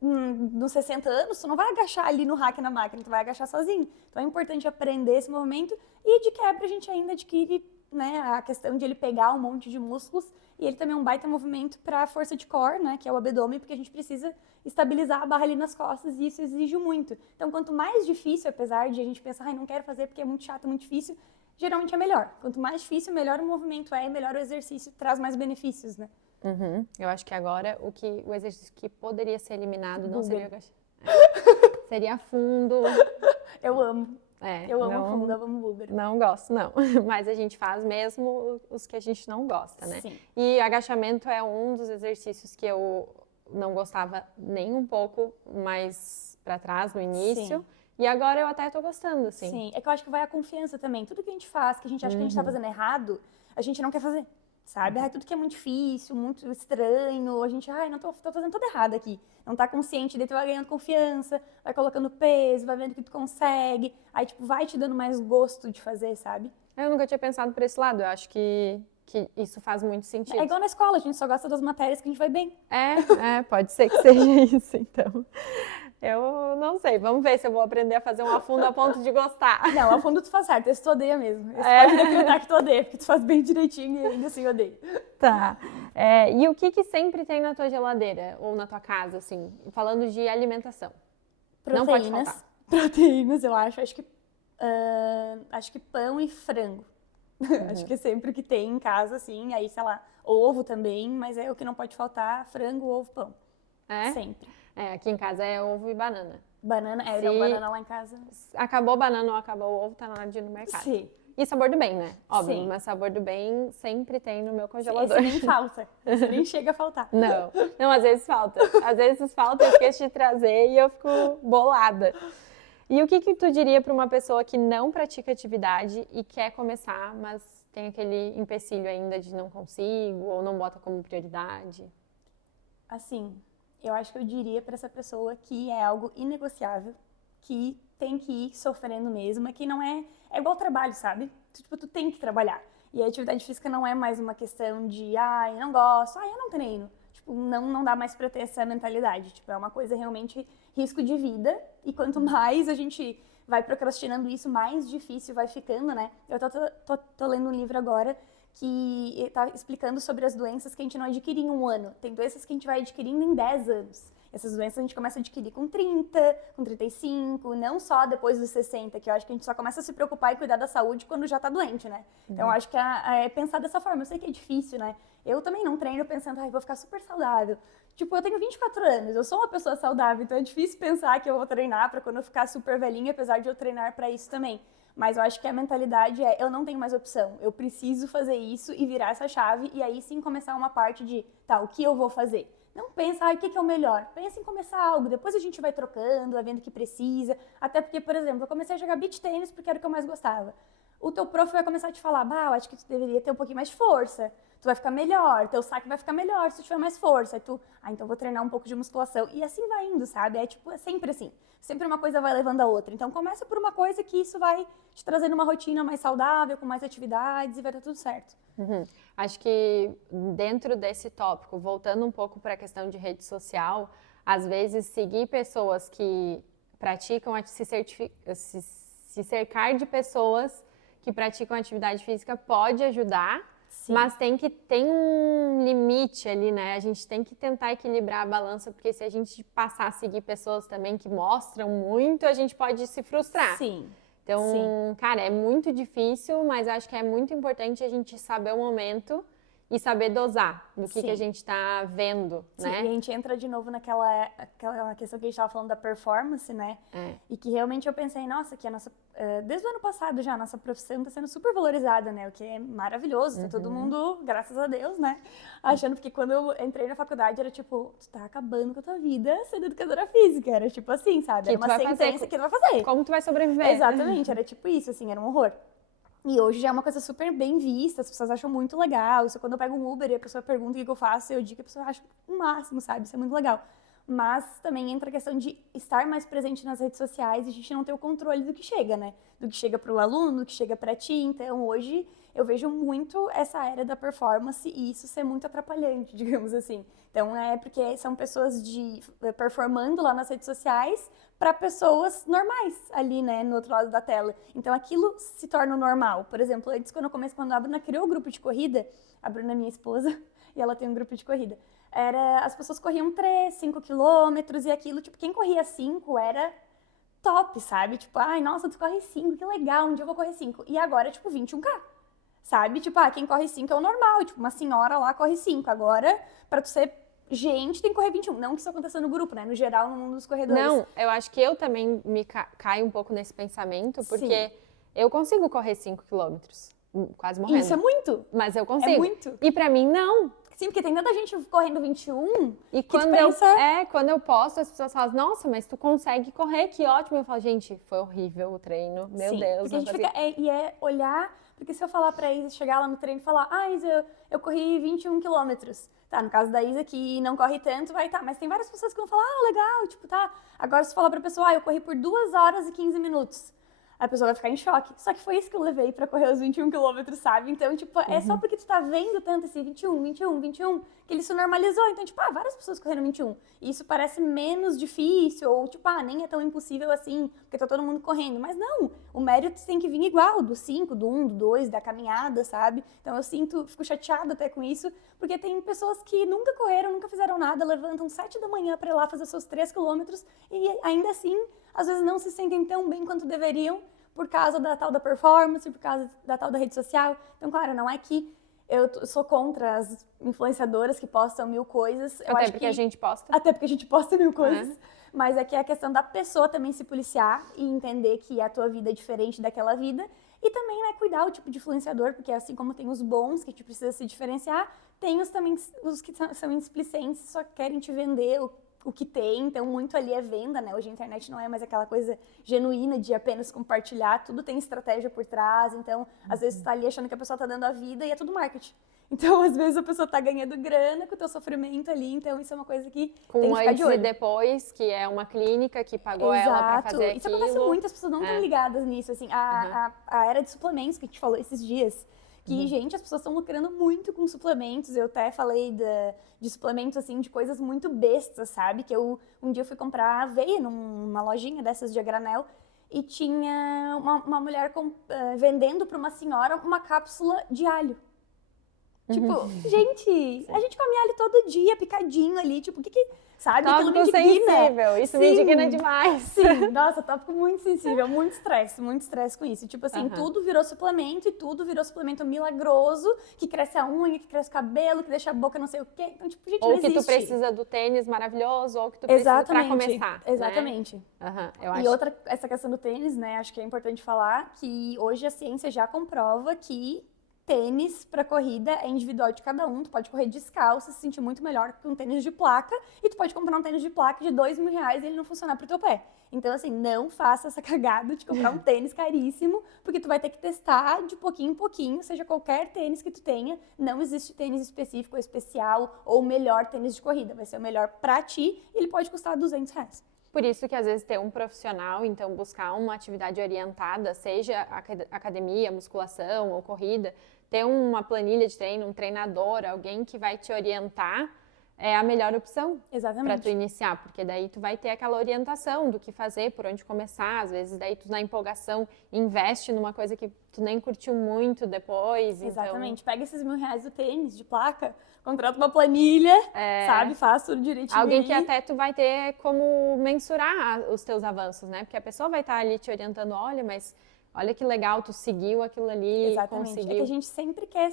nos 60 anos, tu não vai agachar ali no rack na máquina, tu vai agachar sozinho. Então é importante aprender esse movimento e de quebra a gente ainda adquire, né, a questão de ele pegar um monte de músculos, e ele também é um baita movimento para força de core, né, que é o abdômen, porque a gente precisa estabilizar a barra ali nas costas e isso exige muito. Então, quanto mais difícil, apesar de a gente pensar, não quero fazer porque é muito chato, muito difícil, geralmente é melhor. Quanto mais difícil, melhor o movimento melhor o exercício, traz mais benefícios, né? Uhum. Eu acho que agora o exercício que poderia ser eliminado não seria agachar. Seria fundo. Eu amo. Eu amo fundo, eu amo Buber. Não gosto, não. Mas a gente faz mesmo os que a gente não gosta, né? Sim. E agachamento é um dos exercícios que eu não gostava nem um pouco mais pra trás, no início. Sim. E agora eu até tô gostando, assim. Sim, é que eu acho que vai a confiança também. Tudo que a gente faz, que a gente acha que a gente tá fazendo errado, a gente não quer fazer. Sabe? Tudo que é muito difícil, muito estranho, a gente, não tô fazendo tudo errado aqui. Não tá consciente, daí tu vai ganhando confiança, vai colocando peso, vai vendo que tu consegue, aí tipo, vai te dando mais gosto de fazer, sabe? Eu nunca tinha pensado por esse lado, eu acho que isso faz muito sentido. É igual na escola, a gente só gosta das matérias que a gente vai bem. Pode ser que seja isso, então. Eu não sei, vamos ver se eu vou aprender a fazer um afundo a ponto de gostar. Não, afundo tu faz certo, esse tu odeia mesmo. Esse pode decretar que tu odeia, porque tu faz bem direitinho e ainda assim odeia. Tá. E o que sempre tem na tua geladeira ou na tua casa, assim, falando de alimentação? Proteínas. Não pode faltar. Proteínas, eu acho. Acho que pão e frango. Uhum. Acho que é sempre o que tem em casa, assim. Aí, sei lá, ovo também, mas é o que não pode faltar, frango, ovo, pão. Sempre. Aqui em casa é ovo e banana. Banana, deu banana lá em casa. Acabou banana ou acabou o ovo, tá na hora de ir no mercado. Sim. E sabor do bem, né? Óbvio, Sim. Mas sabor do bem sempre tem no meu congelador. Esse nem falta. Esse nem chega a faltar. Não, às vezes falta. Às vezes falta, eu esqueço de trazer e eu fico bolada. E o que tu diria para uma pessoa que não pratica atividade e quer começar, mas tem aquele empecilho ainda de não consigo ou não bota como prioridade? Assim, eu acho que eu diria para essa pessoa que é algo inegociável, que tem que ir sofrendo mesmo, é que não é igual trabalho, sabe? Tipo, tu tem que trabalhar. E a atividade física não é mais uma questão de, eu não gosto, eu não treino. Tipo, não dá mais pra ter essa mentalidade. Tipo, é uma coisa realmente risco de vida. E quanto mais a gente vai procrastinando isso, mais difícil vai ficando, né? Eu tô lendo um livro agora que tá explicando sobre as doenças que a gente não adquire em um ano. Tem doenças que a gente vai adquirindo em 10 anos. Essas doenças a gente começa a adquirir com 30, com 35, não só depois dos 60, que eu acho que a gente só começa a se preocupar e cuidar da saúde quando já tá doente, né? Então, eu acho que é pensar dessa forma. Eu sei que é difícil, né? Eu também não treino pensando, vou ficar super saudável. Tipo, eu tenho 24 anos, eu sou uma pessoa saudável, então é difícil pensar que eu vou treinar pra quando eu ficar super velhinha, apesar de eu treinar pra isso também. Mas eu acho que a mentalidade eu não tenho mais opção. Eu preciso fazer isso e virar essa chave e aí sim começar uma parte de, o que eu vou fazer? Não pensa, ai, o que é o melhor? Pensa em começar algo, depois a gente vai trocando, vai vendo o que precisa. Até porque, por exemplo, eu comecei a jogar beach tênis porque era o que eu mais gostava. O teu prof vai começar a te falar, eu acho que tu deveria ter um pouquinho mais de força. Tu vai ficar melhor, teu saque vai ficar melhor se tu tiver mais força. Aí tu, então vou treinar um pouco de musculação. E assim vai indo, sabe? É sempre assim. Sempre uma coisa vai levando a outra. Então começa por uma coisa que isso vai te trazendo uma rotina mais saudável, com mais atividades e vai dar tudo certo. Acho que dentro desse tópico, voltando um pouco para a questão de rede social, às vezes seguir pessoas que praticam, se cercar de pessoas que praticam atividade física pode ajudar, Sim. mas tem um limite ali, né? A gente tem que tentar equilibrar a balança, porque se a gente passar a seguir pessoas também que mostram muito, a gente pode se frustrar. Sim. Então, cara, é muito difícil, mas acho que é muito importante a gente saber o momento e saber dosar do que a gente tá vendo, Sim, né? e a gente entra de novo naquela questão que a gente estava falando da performance, né? E que realmente eu pensei, nossa, que a nossa, desde o ano passado já, a nossa profissão está sendo super valorizada, né? O que é maravilhoso, tá todo mundo, graças a Deus, né? Achando, porque quando eu entrei na faculdade era tipo, tu tá acabando com a tua vida sendo educadora física, era tipo assim, sabe? Era uma sentença que tu vai fazer. Como tu vai sobreviver? Exatamente, era tipo isso, assim, era um horror. E hoje já é uma coisa super bem vista, as pessoas acham muito legal. Isso quando eu pego um Uber e a pessoa pergunta o que eu faço, eu digo que a pessoa acha o máximo, sabe? Isso é muito legal. Mas também entra a questão de estar mais presente nas redes sociais e a gente não ter o controle do que chega, né? Do que chega para o aluno, do que chega para ti. Então, hoje, eu vejo muito essa era da performance e isso ser muito atrapalhante, digamos assim. Então, é porque são pessoas performando lá nas redes sociais para pessoas normais ali, né, no outro lado da tela. Então, aquilo se torna normal. Por exemplo, antes, quando a Bruna criou o grupo de corrida, a Bruna é minha esposa e ela tem um grupo de corrida, as pessoas corriam 3, 5 quilômetros e aquilo, tipo, quem corria 5 era top, sabe? Tipo, ai, nossa, tu corre 5, que legal, um dia eu vou correr 5. E agora é, tipo, 21K, sabe? Tipo, quem corre 5 é o normal, tipo, uma senhora lá corre 5. Agora, pra tu ser gente, tem que correr 21. Não que isso aconteça no grupo, né? No geral, no mundo dos corredores. Não, eu acho que eu também me caio um pouco nesse pensamento, porque Sim. eu consigo correr 5 quilômetros, quase morrendo. Isso é muito. Mas eu consigo. É muito. E pra mim, não. Sim, porque tem tanta gente correndo 21 e que tu pensa... quando eu posto, as pessoas falam, nossa, mas tu consegue correr, que ótimo. Eu falo, gente, foi horrível o treino, meu Sim, Deus. Porque a gente fica, olhar, porque se eu falar pra Isa, chegar lá no treino e falar, Isa, eu corri 21 quilômetros. Tá, no caso da Isa, que não corre tanto, mas tem várias pessoas que vão falar, legal, tipo, tá. Agora se falar pra pessoa, eu corri por 2 horas e 15 minutos. A pessoa vai ficar em choque. Só que foi isso que eu levei pra correr os 21 quilômetros, sabe? Então, tipo, é só porque tu tá vendo tanto esse 21, 21, 21, que ele se normalizou. Então, tipo, várias pessoas correndo 21. E isso parece menos difícil, ou tipo, nem é tão impossível assim, porque tá todo mundo correndo. Mas não, o mérito tem que vir igual, do 5, do 1, do 2, da caminhada, sabe? Então eu fico chateada até com isso, porque tem pessoas que nunca correram, nunca fizeram nada, levantam 7 da manhã pra ir lá fazer seus 3 quilômetros e ainda assim, às vezes não se sentem tão bem quanto deveriam, por causa da tal da performance, por causa da tal da rede social. Então, claro, não é que eu sou contra as influenciadoras que postam 1000 coisas. Até porque a gente posta. Até porque a gente posta 1000 coisas. Mas é que é a questão da pessoa também se policiar e entender que a tua vida é diferente daquela vida. E também, né, cuidar o tipo de influenciador, porque assim como tem os bons, que a gente precisa se diferenciar, tem também os que são displicentes, só querem te vender o que tem, então muito ali é venda, né? Hoje a internet não é mais aquela coisa genuína de apenas compartilhar, tudo tem estratégia por trás, então às vezes tu tá ali achando que a pessoa tá dando a vida e é tudo marketing. Então, às vezes a pessoa tá ganhando grana com o teu sofrimento ali, então isso é uma coisa que tem que ficar de olho. Com antes e depois, que é uma clínica que pagou ela pra fazer aquilo. Isso acontece muito, as pessoas não estão ligadas nisso, assim, a era de suplementos que a gente falou esses dias, que, gente, as pessoas estão lucrando muito com suplementos. Eu até falei de suplementos, assim, de coisas muito bestas, sabe? Que um dia eu fui comprar aveia numa lojinha dessas de a granel e tinha uma mulher vendendo para uma senhora uma cápsula de alho. Tipo, gente, a gente come alho todo dia, picadinho ali, tipo, o que sabe? Tópico Aquilo me indigna. sensível, isso me indigna demais. Sim, nossa, tópico muito sensível, muito estresse com isso. Tipo assim, tudo virou suplemento e tudo virou suplemento milagroso, que cresce a unha, que cresce o cabelo, que deixa a boca não sei o quê. Então, tipo, gente, ou não existe. Ou que tu precisa do tênis maravilhoso, ou que tu precisa pra começar. Exatamente. Né? E outra, essa questão do tênis, né, acho que é importante falar que hoje a ciência já comprova que tênis para corrida é individual de cada um. Tu pode correr descalço, se sentir muito melhor que um tênis de placa, e tu pode comprar um tênis de placa de R$2.000 e ele não funcionar pro teu pé. Então, assim, não faça essa cagada de comprar um tênis caríssimo, porque tu vai ter que testar de pouquinho em pouquinho, seja qualquer tênis que tu tenha. Não existe tênis específico ou especial ou o melhor tênis de corrida. Vai ser o melhor pra ti e ele pode custar R$200. Por isso que às vezes ter um profissional, então buscar uma atividade orientada, seja academia, musculação ou corrida, ter uma planilha de treino, um treinador, alguém que vai te orientar, é a melhor opção para tu iniciar, porque daí tu vai ter aquela orientação do que fazer, por onde começar, às vezes daí tu na empolgação investe numa coisa que tu nem curtiu muito depois. Exatamente, pega esses R$1.000 do tênis, de placa, contrata uma planilha, sabe, faz tudo direitinho. Alguém que até tu vai ter como mensurar os teus avanços, né? Porque a pessoa vai estar ali te orientando, olha, mas olha que legal, tu seguiu aquilo ali, exatamente. conseguiu. É que a gente sempre quer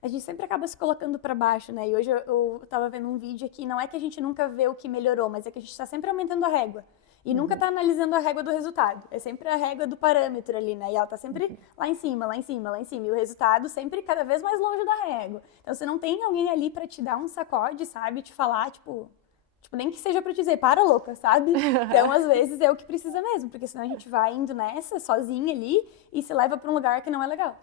a gente sempre acaba se colocando para baixo, né? E hoje eu tava vendo um vídeo aqui, não é que a gente nunca vê o que melhorou, mas é que a gente tá sempre aumentando a régua. E nunca tá analisando a régua do resultado. É sempre a régua do parâmetro ali, né? E ela tá sempre lá em cima, lá em cima, lá em cima. E o resultado sempre cada vez mais longe da régua. Então, você não tem alguém ali pra te dar um sacode, sabe? Te falar, tipo, nem que seja pra te dizer, para louca, sabe? Então, às vezes, é o que precisa mesmo. Porque senão a gente vai indo nessa, sozinha ali, e se leva pra um lugar que não é legal.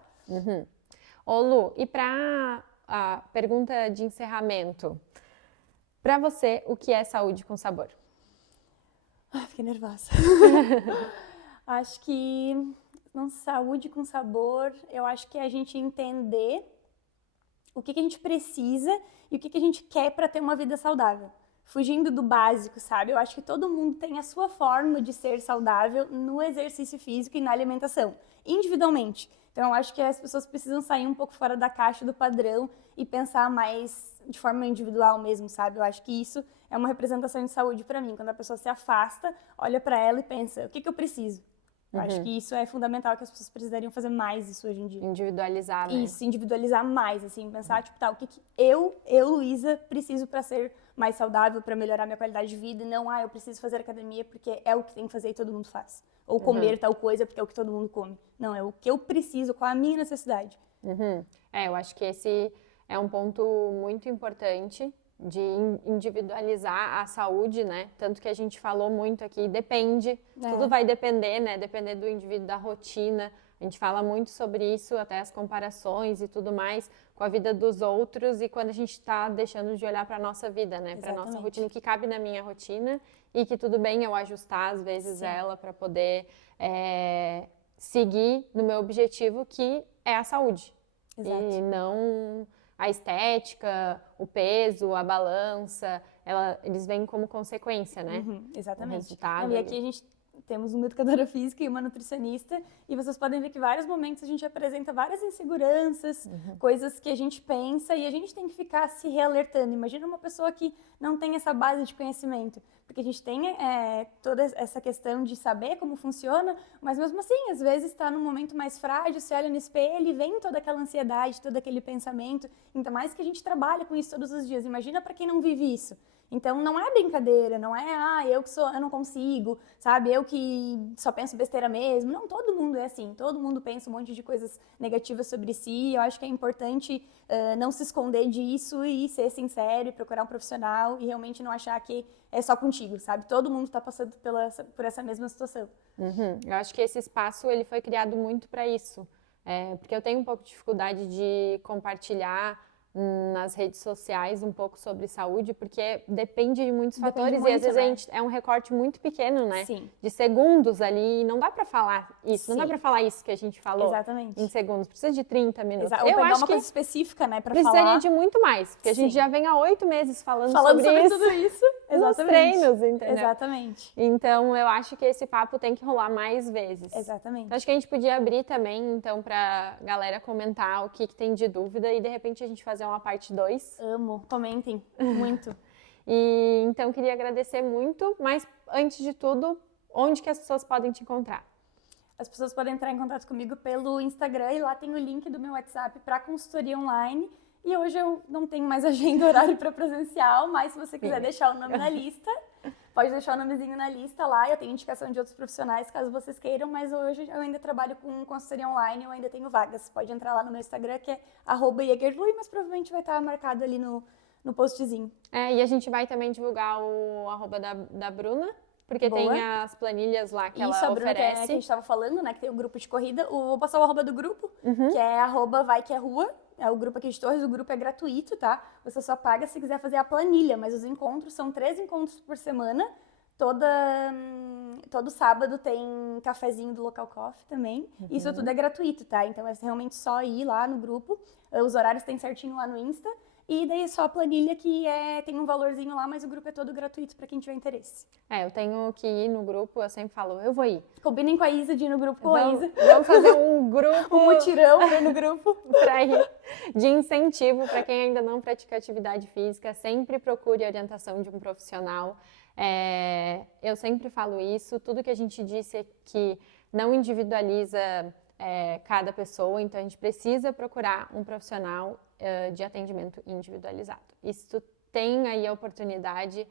Ô Lu, e pra a pergunta de encerramento, pra você, o que é saúde com sabor? Fiquei nervosa. Acho que saúde com sabor, eu acho que é a gente entender o que a gente precisa e o que a gente quer para ter uma vida saudável. Fugindo do básico, sabe? Eu acho que todo mundo tem a sua forma de ser saudável no exercício físico e na alimentação, individualmente. Então, eu acho que as pessoas precisam sair um pouco fora da caixa do padrão e pensar mais de forma individual mesmo, sabe? Eu acho que isso é uma representação de saúde para mim. Quando a pessoa se afasta, olha para ela e pensa, o que eu preciso? Eu acho que isso é fundamental, que as pessoas precisariam fazer mais isso hoje em dia. Individualizar, né? Isso, individualizar mais, assim, pensar, tipo, tá, o que eu, Luísa, preciso para ser mais saudável, para melhorar minha qualidade de vida, e não, eu preciso fazer academia porque é o que tem que fazer e todo mundo faz. Ou comer tal coisa porque é o que todo mundo come. Não, é o que eu preciso, qual é a minha necessidade. Eu acho que esse é um ponto muito importante de individualizar a saúde, né? Tanto que a gente falou muito aqui, depende, tudo vai depender, né? Depender do indivíduo, da rotina. A gente fala muito sobre isso, até as comparações e tudo mais com a vida dos outros e quando a gente está deixando de olhar para a nossa vida, né? Para a nossa rotina, o que cabe na minha rotina e que tudo bem eu ajustar às vezes ela para poder seguir no meu objetivo, que é a saúde. E não a estética, o peso, a balança, eles vêm como consequência, né? Exatamente. O resultado. E aqui a gente temos uma educadora física e uma nutricionista, e vocês podem ver que em vários momentos a gente apresenta várias inseguranças, coisas que a gente pensa, e a gente tem que ficar se realertando. Imagina uma pessoa que não tem essa base de conhecimento, porque a gente tem toda essa questão de saber como funciona, mas mesmo assim, às vezes está num momento mais frágil, se olha no espelho e vem toda aquela ansiedade, todo aquele pensamento, ainda mais que a gente trabalha com isso todos os dias. Imagina para quem não vive isso. Então, não é brincadeira, não é, eu não consigo, sabe, eu que só penso besteira mesmo. Não, todo mundo é assim, todo mundo pensa um monte de coisas negativas sobre si. Eu acho que é importante não se esconder disso e ser sincero e procurar um profissional e realmente não achar que é só contigo, sabe? Todo mundo está passando por essa mesma situação. Eu acho que esse espaço ele foi criado muito para isso, porque eu tenho um pouco de dificuldade de compartilhar nas redes sociais um pouco sobre saúde, porque depende de muitos fatores e às vezes a gente é um recorte muito pequeno, né? Sim. De segundos ali, e não dá pra falar isso, não dá pra falar isso que a gente falou em segundos, precisa de 30 minutos. Ou pegar uma coisa específica, né, pra falar. Precisaria de muito mais, porque a gente já vem há 8 meses falando sobre isso, tudo isso. Nos treinos, entendeu? Exatamente. Então, eu acho que esse papo tem que rolar mais vezes. Exatamente. Então, acho que a gente podia abrir também, então, pra galera comentar o que tem de dúvida e, de repente, a gente fazer uma parte 2. Amo, comentem, muito. E, então, queria agradecer muito, mas, antes de tudo, onde que as pessoas podem te encontrar? As pessoas podem entrar em contato comigo pelo Instagram e lá tem o link do meu WhatsApp para consultoria online. E hoje eu não tenho mais agenda, horário para presencial, mas se você quiser deixar o nome na lista, Pode deixar o nomezinho na lista lá, eu tenho indicação de outros profissionais, caso vocês queiram, mas hoje eu ainda trabalho com consultoria online, eu ainda tenho vagas. Pode entrar lá no meu Instagram, que é @Jaegerlui, mas provavelmente vai estar marcado ali no postzinho. E a gente vai também divulgar o @ da Bruna, porque Boa. tem as planilhas lá que Isso, ela a Bruna, que oferece. a gente estava falando, né, que tem o grupo de corrida. Vou passar o @ do grupo, que é @VaiQueRua. É o grupo aqui de Torres, o grupo é gratuito, tá? Você só paga se quiser fazer a planilha, mas os encontros são 3 encontros por semana. Todo sábado tem cafezinho do Local Coffee também. Isso tudo é gratuito, tá? Então é realmente só ir lá no grupo. Os horários tem certinho lá no Insta. E daí é só a planilha que tem um valorzinho lá, mas o grupo é todo gratuito para quem tiver interesse. Eu tenho que ir no grupo, eu sempre falo, eu vou ir. Combinem com a Isa de ir no grupo com a Isa. Vamos fazer um grupo. Um mutirão no grupo. Pra ir, de incentivo para quem ainda não pratica atividade física. Sempre procure a orientação de um profissional. Eu sempre falo isso, tudo que a gente disse aqui não individualiza cada pessoa, então a gente precisa procurar um profissional de atendimento individualizado. E se tu tem aí a oportunidade,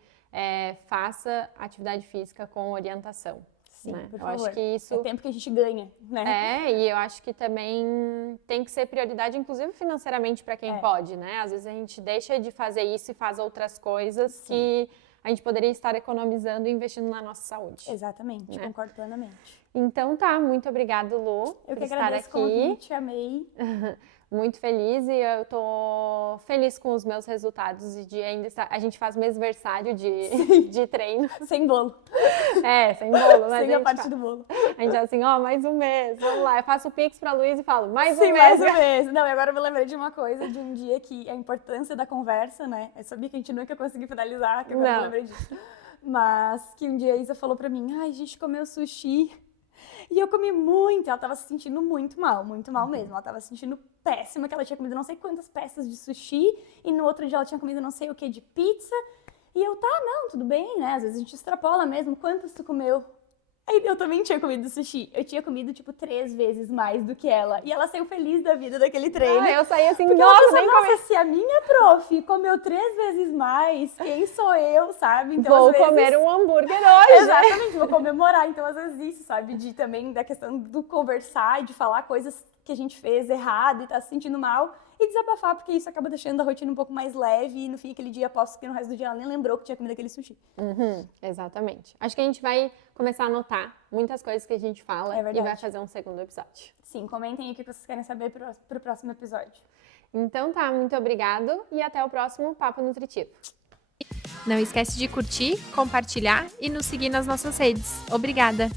faça atividade física com orientação. Sim, né? por Eu favor. acho que isso É tempo que a gente ganha, né? e eu acho que também tem que ser prioridade, inclusive financeiramente, para quem pode, né? Às vezes a gente deixa de fazer isso e faz outras coisas que a gente poderia estar economizando e investindo na nossa saúde. Exatamente, concordo plenamente. Então tá, muito obrigada, Lu, Eu por que estar agradeço aqui. o convite, amei. Muito feliz, e eu tô feliz com os meus resultados e de ainda estar... A gente faz mêsversário de treino. Sem bolo. Sem bolo, mas Sem a parte do bolo. A gente assim, mais um mês, vamos lá. Eu faço o Pix pra Luiz e falo, mais um mês. mais um mês. Não, e agora eu me lembrei de uma coisa, de um dia que a importância da conversa, né? Eu sabia que a gente nunca ia conseguir finalizar, que agora eu me lembrei disso. Mas que um dia a Isa falou pra mim, a gente comeu sushi. E eu comi muito, ela tava se sentindo muito mal mesmo. Ela tava se sentindo péssima, que ela tinha comido não sei quantas peças de sushi, e no outro dia ela tinha comido não sei o que de pizza. E eu, não, tudo bem, né? Às vezes a gente extrapola mesmo. Quantas tu comeu? Aí eu também tinha comido sushi. Eu tinha comido, 3 vezes mais do que ela. E ela saiu feliz da vida daquele treino. Eu saí assim, porque nossa, ela pensou, nem comi. Se a minha prof comeu 3 vezes mais, quem sou eu, sabe? Então, vou às vezes... comer um hambúrguer hoje. Exatamente, vou comemorar. Então, às vezes isso, sabe? Também da questão do conversar e de falar coisas que a gente fez errado e tá se sentindo mal. E desabafar, porque isso acaba deixando a rotina um pouco mais leve. E no fim, aquele dia, aposto que no resto do dia ela nem lembrou que tinha comido aquele sushi. Exatamente. Acho que a gente vai começar a anotar muitas coisas que a gente fala e vai fazer um segundo episódio. Sim, comentem aí o que vocês querem saber pro próximo episódio. Então tá, muito obrigado e até o próximo Papo Nutritivo. Não esquece de curtir, compartilhar e nos seguir nas nossas redes. Obrigada!